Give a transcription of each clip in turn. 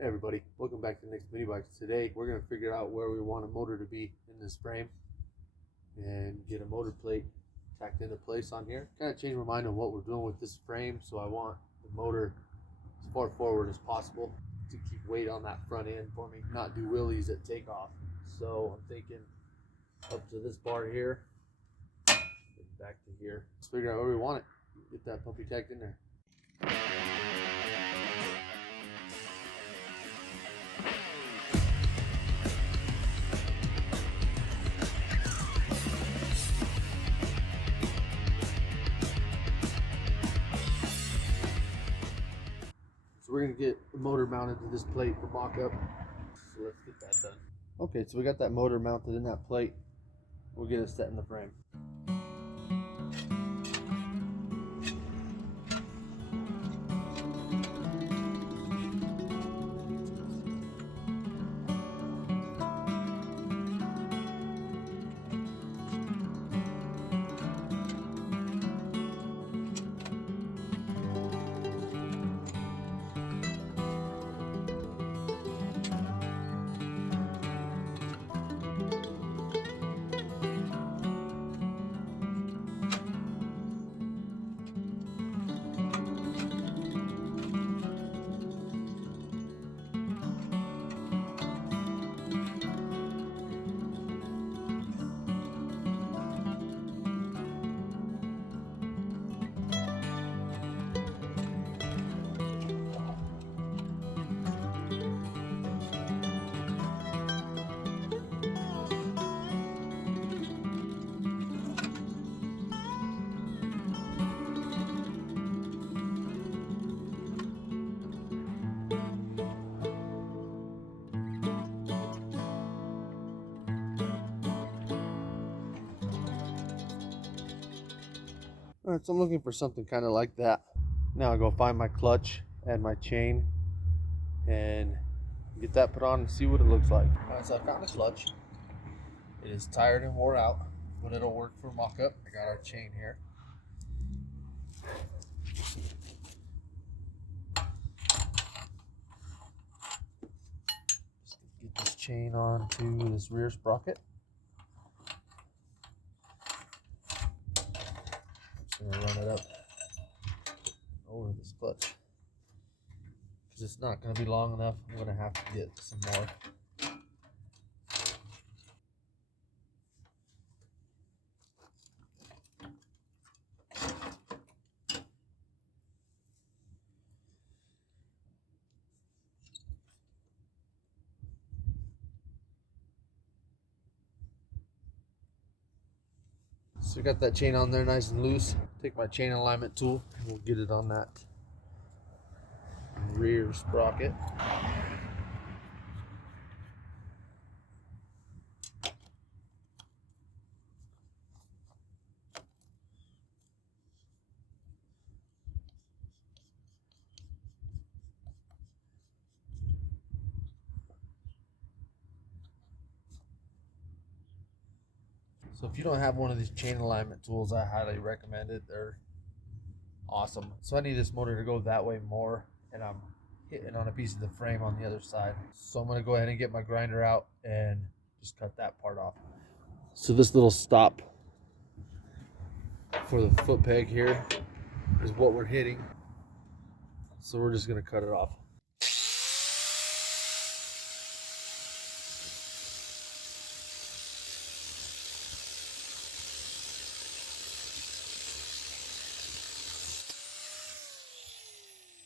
Hey everybody, welcome back to Nicsminibikes. Today we're going to figure out where we want a motor to be in this frame and get a motor plate tacked into place on here. Kind of change my mind on what we're doing with this frame, so I want the motor as far forward as possible to keep weight on that front end for me, not do wheelies at takeoff. So I'm thinking up to this bar here, back to here. Let's figure out where we want it. Get that puppy tacked in there. So we're going to get the motor mounted to this plate for mock-up. So let's get that done. Okay, so we got that motor mounted in that plate. We'll get it set in the frame. Alright, so I'm looking for something kind of like that. Now I'll go find my clutch and my chain and get that put on and see what it looks like. Alright, so I found the clutch. It is tired and wore out, but it'll work for mock-up. I got our chain here. Just get this chain onto this rear sprocket. I'm gonna run it up over this clutch because it's not going to be long enough. I'm going to have to get some more. So we got that chain on there nice and loose. Take my chain alignment tool and we'll get it on that rear sprocket. So if you don't have one of these chain alignment tools, I highly recommend it. They're awesome. So I need this motor to go that way more, and I'm hitting on a piece of the frame on the other side. So I'm going to go ahead and get my grinder out and just cut that part off. So this little stop for the foot peg here is what we're hitting. So we're just going to cut it off.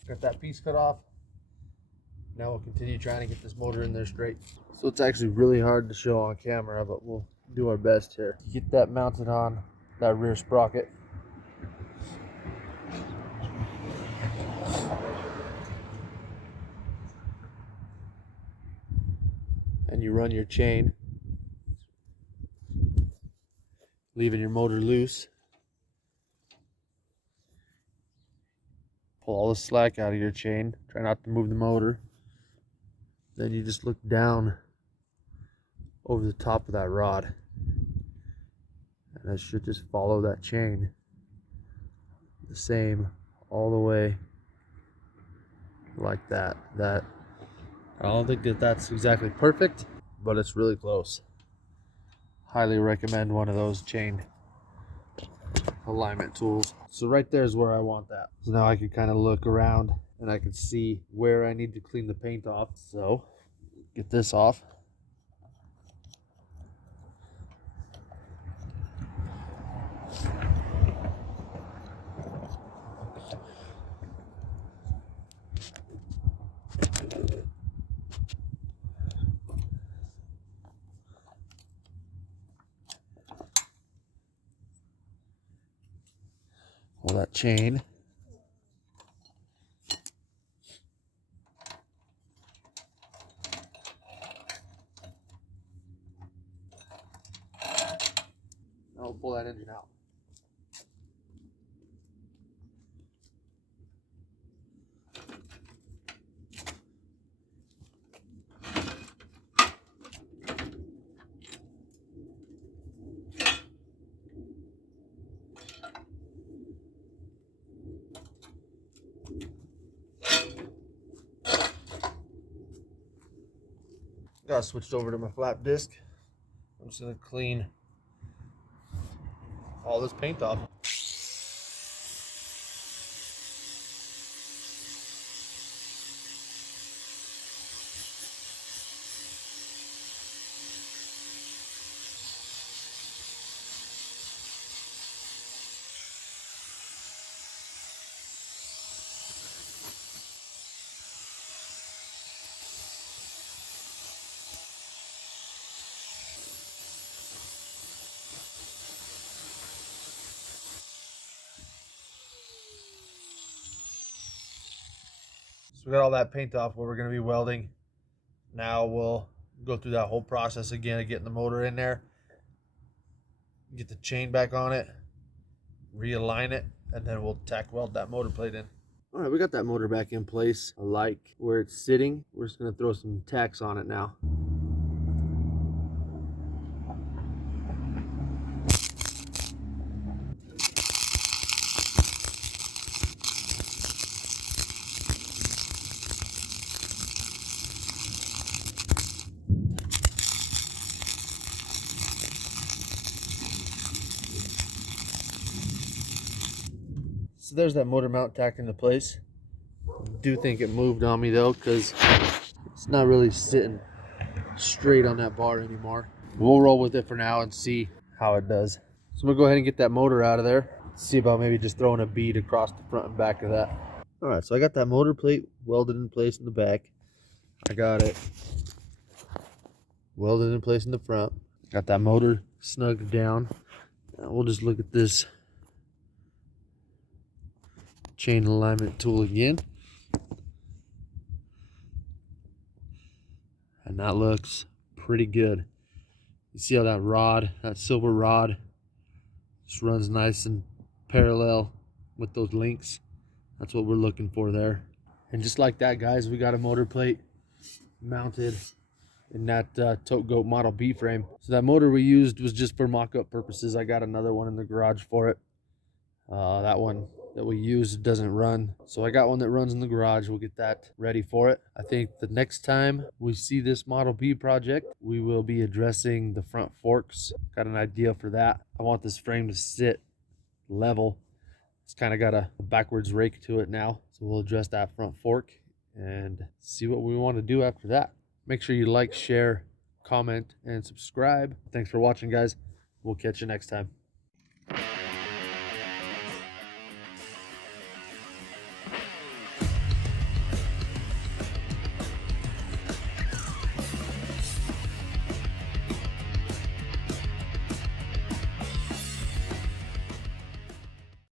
Got that piece cut off. Now we'll continue trying to get this motor in there straight. So it's actually really hard to show on camera, but we'll do our best here. Get that mounted on that rear sprocket. And you run your chain, leaving your motor loose. Pull all the slack out of your chain. Try not to move the motor. Then you just look down over the top of that rod. And that should just follow that chain the same all the way like that. That I don't think that that's exactly perfect, but it's really close. Highly recommend one of those chain alignment tools. So right there is where I want that. So now I can kind of look around and I can see where I need to clean the paint off. So get this off. Pull that chain. Now we'll pull that engine out. Got switched over to my flap disc. I'm just gonna clean all this paint off. So we got all that paint off where we're going to be welding. Now we'll go through that whole process again of getting the motor in there, get the chain back on it, realign it, and then we'll tack weld that motor plate in. All right, we got that motor back in place. I like where it's sitting. We're just going to throw some tacks on it now. So there's that motor mount tacked into place. I do think it moved on me though, because it's not really sitting straight on that bar anymore. We'll roll with it for now and see how it does. So I'm gonna go ahead and get that motor out of there. See about maybe just throwing a bead across the front and back of that. All right, so I got that motor plate welded in place in the back. I got it welded in place in the front. Got that motor snugged down. Now we'll just look at this chain alignment tool again. And that looks pretty good. You see how that rod, that silver rod, just runs nice and parallel with those links. That's what we're looking for there. And just like that, guys, we got a motor plate mounted in that Tote Gote Model B frame. So that motor we used was just for mock-up purposes. I got another one in the garage for it. That one that we used doesn't run, so I got one that runs in the garage. We'll get that ready for it. I think the next time we see this Model B project, we will be addressing the front forks. Got an idea for that. I want this frame to sit level. It's kind of got a backwards rake to it now, so we'll address that front fork and see what we want to do after that. Make sure you like, share, comment, and subscribe. Thanks for watching, guys. We'll catch you next time.